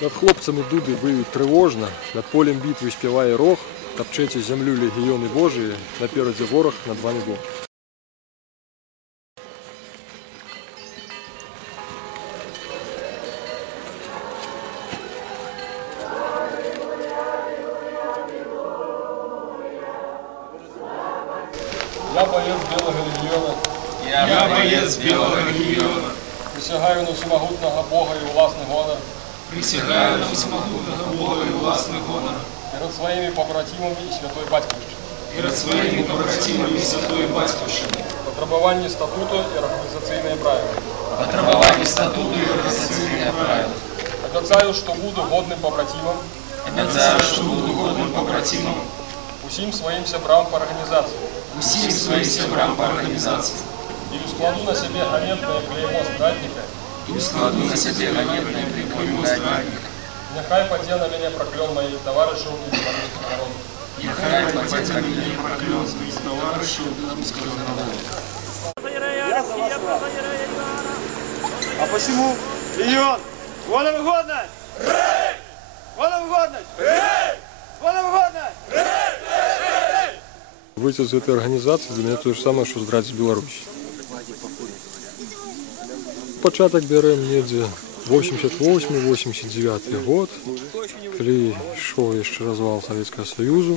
Над хлопцами дуды выють тревожно, над полем битвы спевая рог, топчете землю легионы Божии, напереди ворог над вами Бог. Я боец Белого легиона. Я боец Белого легиона. Присягаю на всемогутного Бога и властный гонор. Присягаю на всемогутного Бога и властный гонор. Перед своими побратимами и святой батьківщиной. Перед своими побратимами и святой батьківщиной. Потребование статута и организационные правила. Потребование статута и организационные правила. Обещаю, что буду годным побратимом. Обещаю, что буду годным побратимом. Усім своим сябрам по организации. Усім своим сябрам по организации. И складу на себе ганебное клеймо страдника. И складу на себе ганебное клеймо страдника. Нехай паде на меня проклен моих товарищей и белорусского народа. Нехай паде на меня проклен моих товарищей и белорусского народа. А посему, легион, годом и годность! Годом и годность! Годом и годность! Выйти из этой организации для меня то же самое, что здрать Беларусь. Початок берем недзе 88-89 год, коли шел еще развал Советского Союза.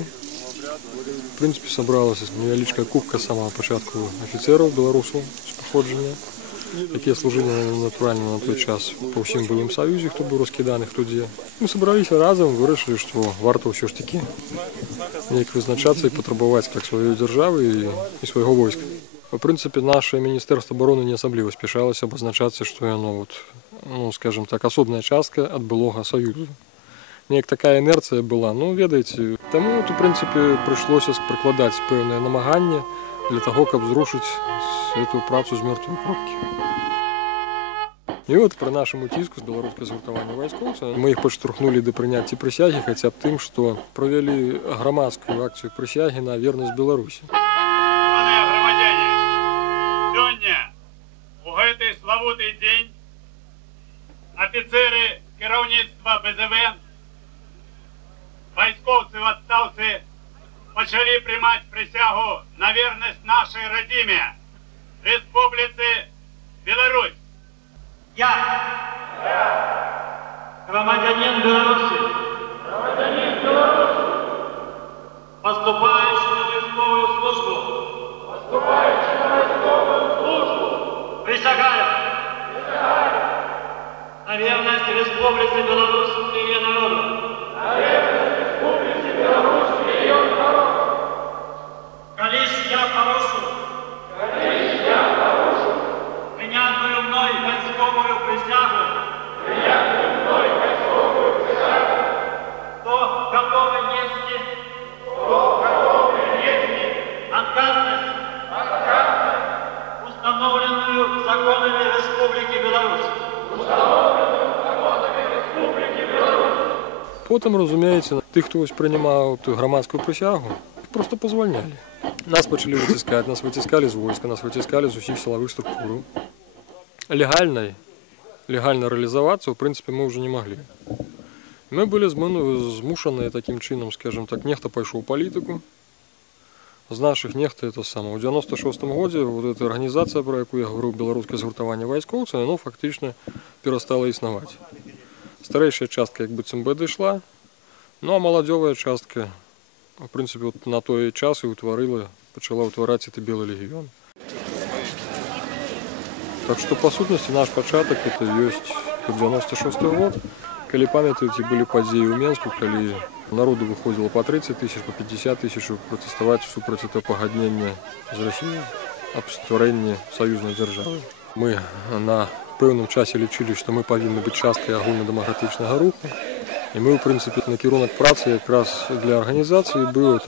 В принципе, собралась невеличкая кубка самого початку офицеров белорусов с походження, які служили натурально на той час по всім былым Союзі, хто був розкиданий, хто де. Ми собралися разом, вирішили, що варто все ж таки неяк визначатися і потребувати як своєї держави і свого війська. В принципе, наше Министерство обороны не особливо спешалось обозначаться, что оно, скажем так, особная частка от былого Союзу. Неяк такая инерция была, ведаете, тому, в принципе, пришлось прикладать певное намагання для того, как зрушить эту працу з мертвої кропки. І от при нашому тиску з білоруського згуртування військовців ми їх підштовхнули до прийняття присяги, хоча б тим, що провели громадську акцію присяги на вірність Білорусі. У гэты славуты дзень офицеры кіраўніцтва БЗВ, вайскоўцы в адстаўцы пачалі прымаць прысягу на вернасць нашай радзіме, Республіцы Беларусь. Я, громадянин Беларуси, поступающий на військовую службу, присягаю на верность Республике Беларусь и ее народу. Колись я порушу принятую мной войсковую присягу, то готовы нести отказность, установленную законами Республики Беларусь. Потім, розумієте, тих, хто приймав ту громадську присягу, просто позвольняли. Нас почали витискати, нас витискали з війська, нас витискали з усіх силових структур. Легально реалізуватися, в принципі, ми вже не могли. Ми були змушені таким чином, скажімо так, нехто пішов в політику. З наших нехто це саме. У 96-му році вот эта організація, про яку я говорив, білоруське згуртування військовців, воно фактично перестало існувати. Старейшая частка, як би цим би дійшла, а молодьова частка, в принципі, от на той час і почала утворатися цей Білий легіон. Так що, по сутності, наш початок це є 96-й рік, коли, пам'ятаєте, були події у Менську, коли народу виходило по 30 тисяч, по 50 тисяч протестувати супроти того погоднення з Росією об створенні союзної держави. Ми на певному часі лічили, що ми повинні бути часткою агульнодемократичного руху. І ми, в принципі, накерунок праці якраз для організації був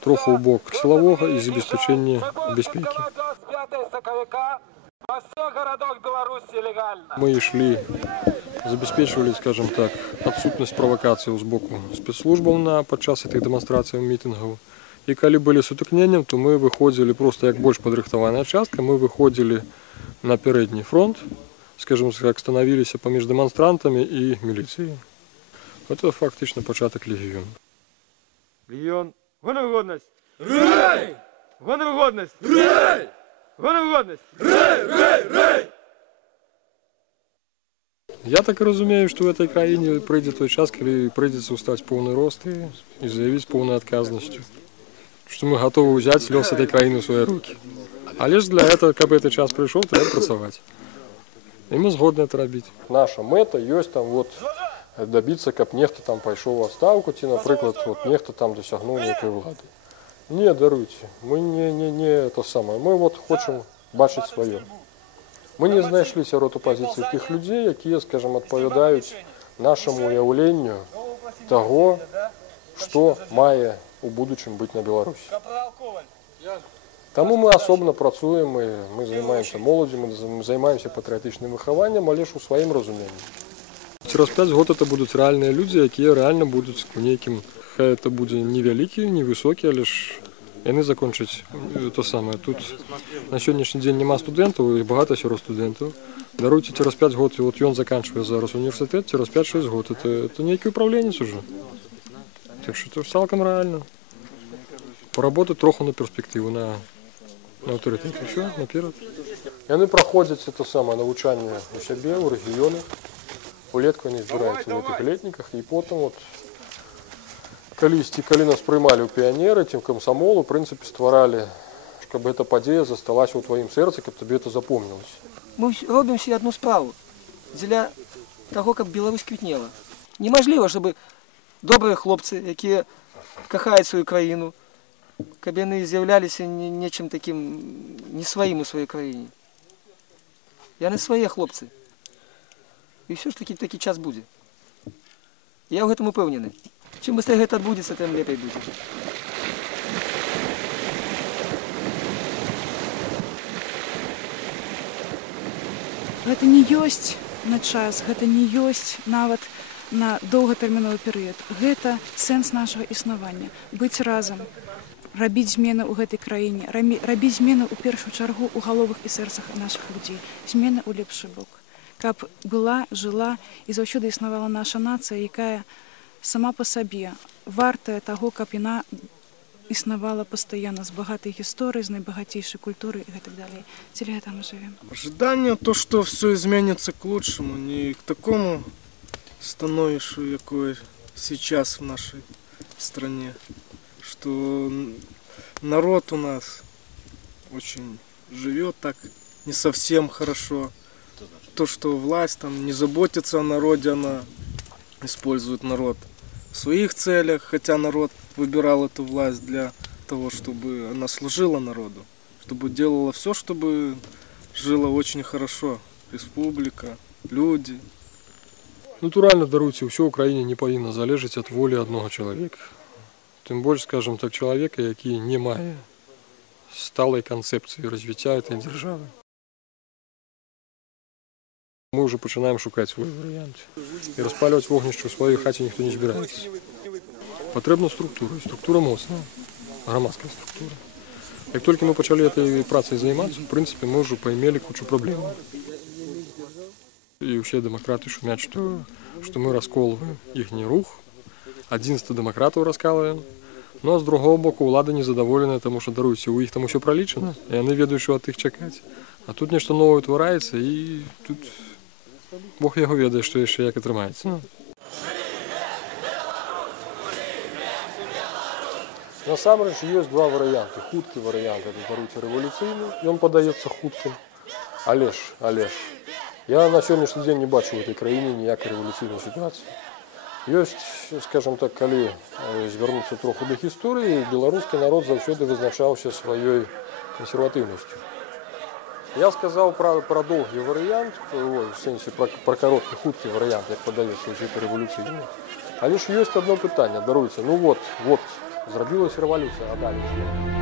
трохи у бок силового і забезпечення безпеки. Мы шли, забеспечивали, скажем так, отсутность провокаций с боку спецслужбов подчас этих демонстраций, митингов. И когда были сутыкнения, то мы выходили просто, как больше подрыхтованная частка, мы выходили на передний фронт скажем так, становились паміж дэманстрантамі і міліцыяй. Это фактычна пачатак легіёну. Легион. Вон годность. Рэй! Вон годность. Рэй! Вон годность. Рэй! Рэй! Рэй! Я так і разумею, што ў этой краіне прыйдзе той час, калі прыйдзецца ўстаць поўны рост і заявіць поўнай адказнасцю, што мы гатовы ўзяць лёс этой краіны ў свае рукі. Але ж для этого, каб гэты час прыйшоў, трэба працаваць. І мы згодны это рабіць. Наша мэта ёсць там вот добіцца, каб нехта там пайшоў у адстаўку, ці, напрыклад, вот нехта там дасягнуў нейкай улады. Не, даруйце, мы не то самае. Мы вот хочам бачыць сваё. Мы не знайшлі сярод апазіцыі тых людзей, якія, скажем, адпавядаюць нашаму уяўленню таго, што мае у будучым быць на Беларусі. Таму мы асобна працуем, мы займаемся моладзю, мы займаемся патрыятычным выхаваннем, але ж у сваім разуменні. Через 5 год это будуць рэальныя людзі, якія рэальна будуць у нейкім, хай это будзе невялікі, невысокі, але ж яны закончаць то самае. Тут на сённяшні дзень няма студэнтаў і багата сярод студэнтаў. Даруйце, через 5 год, вот ён заканчвае зараз універсітэт, через 5-6 год, это нейкі ўпраўленец уже. Так што это цалкам рэальна. Поработаць троху на перспектыву, на аўтарытэт. І ўсё, наперад. Яны праходзяць это самае навучанне у сябе, у рэгіёны. Улетку они збіраюцца ў гэтых летніках, і потым вот калі нас прымалі ў піянеры, тем камсамол, у прынцыпе, стваралі, каб эта падзея засталася ў тваім сэрцы, каб табе это запомнілася. Мы робім себе одну справу для того, каб Беларусь квітнела. Немажліва, чтобы добрыя хлопцы, якія кахаюць сваю краіну, каб яны з'яўляліся нечым такім не сваім у сваёй краіне. Яны свае хлопцы. І ўсё ж такі такі час будзе. Я ў гэтым упэўнены. Чым быстрэй гэта адбудзецца, тым лепей будзе. Гэта не ёсць на час, гэта не ёсць нават на доўгатэрміновы перыяд. Гэта сэнс нашага існавання. Быць разам, рабіць змены ў гэтай краіне, рабіць змены ў першую чаргу ў галовах і сэрцах нашых людзей, змены ў лепшы бок. Каб была, жыла і заўсёды існавала наша нацыя, якая сама по сабе вартая таго, каб яна існавала пастаянна з багатай гісторыяй, з найбагацейшай культурай і так далей. Дзеля гэтага мы жывем. Ожидание то, что все изменится к лучшему, не к такому становищу, якое сейчас в нашей стране, что народ у нас очень живет так не совсем хорошо. То, что власть там не заботится о народе, она использует народ в своих целях, хотя народ выбирал эту власть для того, чтобы она служила народу, чтобы делала все, чтобы жило очень хорошо. Республика, люди. Натуральна, даруйце, ўсё ў краіне не павінна залежаць ад волі аднога чалавека. Тым больш, скажем так, чалавека, які не мае сталай канцэпцыі развіцця этой дзяржавы. Мы уже пачынаем шукаць свой варыянт. І распальваць вогнішча ў сваёй хаце ніхто не збіраецца. Патрэбна структура, структура моцная, грамадская структура. Як толькі мы пачалі этой працай займацца, в прынцыпе, мы ўжо паймелі кучу праблем. І ўсе дэмакраты шумяць, што мы расколваем іхні рух, адзінства дэмакратаў раскалваем. Ну а з другого боку ўлада незадаволеная, таму што, даруйце, у іх там усё пралічана, і яны ведаюць, што ад іх чакаць. А тут нешта новае ўтвараецца, і тут Бог яго ведае, што яшчэ як атрымаецца. Насамрэч ёсць два варыянты. Хуткі варыянт, это, даруйце, рэвалюцыйны, ён падаецца хуткім. Але ж, я на сённяшні дзень не бачу ў этой краіне ніякай рэвалюцыйнай сітуацыі. Ёсць, скажем так, калі звярнуцца троху да гісторыі, беларускі народ заўсёды вызначаўся сваёй кансерватыўнасцю. Я сказаў пра доўгі варыянт, в сэнсе пра кароткі, хуткі варыянт, як падаецца ўсё гэта рэвалюцыйна. Але ж ёсць адно пытанне, даруйце, ну вот, зрабілася рэвалюцыя, а далей.